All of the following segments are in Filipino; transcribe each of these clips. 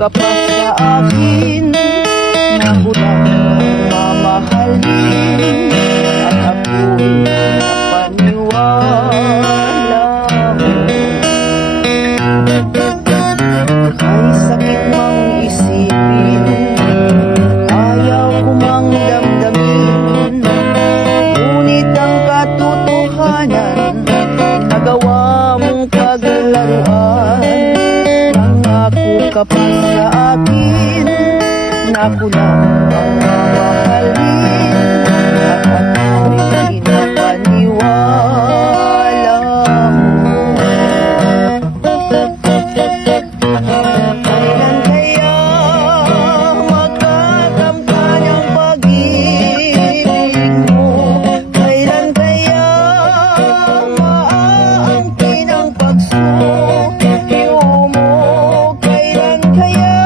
ka pa sa akin, na ko lang mamahalin, at ako'y napaniwala mo. Ay sakit mang isipin, ayaw ko mang damdamin, ngunit ang katotohanan, nagawa mong paglaruan. Nangako ka pa sa akin, na ako lang ang mamahalin, at ako'y napaniwala mo. Kailan kaya magtatamtan ang pag-ibig mo? Kailan kaya maaangkin ang pagsuyo mo? Kailan kaya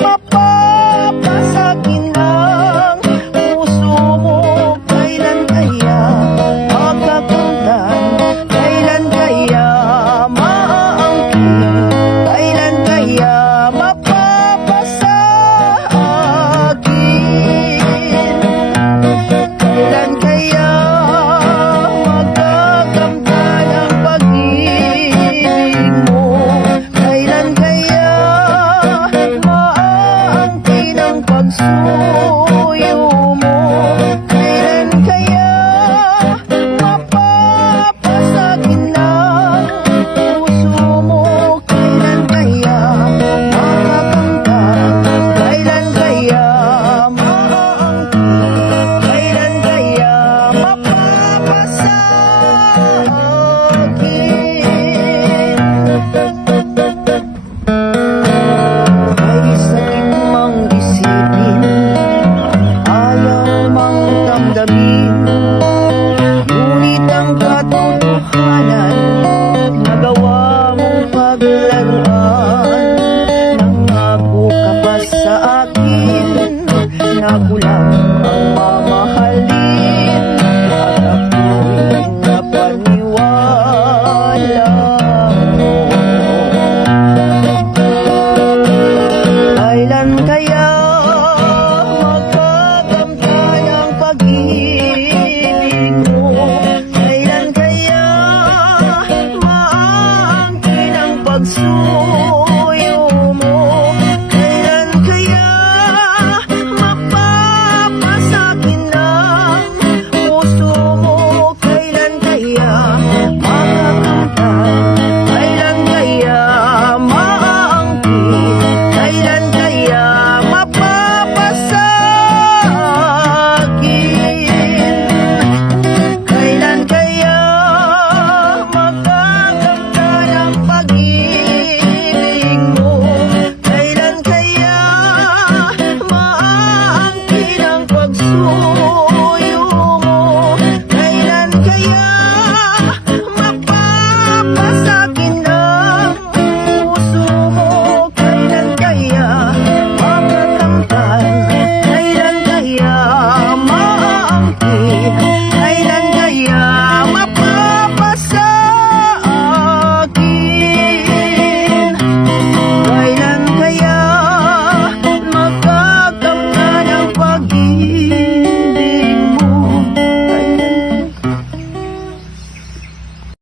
mapapasakin ang puso mo? Kailan kaya makakamtan? Kailan kaya maaangkin? Kailan kaya mapapasakin? Kailan kaya magkakamtan ang pag-ibig mo? Kailan kaya maaangkin ang pagsuyo mo? Kailan kaya mapapasakin ang puso mo? Kailan kaya makakamtan? Kailan kaya maaangkin? Kailan kaya mapapasakin? Ay sakit mang isipin, ayaw mang damdamin, ngunit ang katotohanan, nagawa mong paglaruan. Nangako ka pa sa akin, na ako lang ang mamahalin, at ako'y napaniwala mo. Kailan kaya magkakamtan ang pag-ibig mo? Kailan kaya maaangkin ang pagsuyo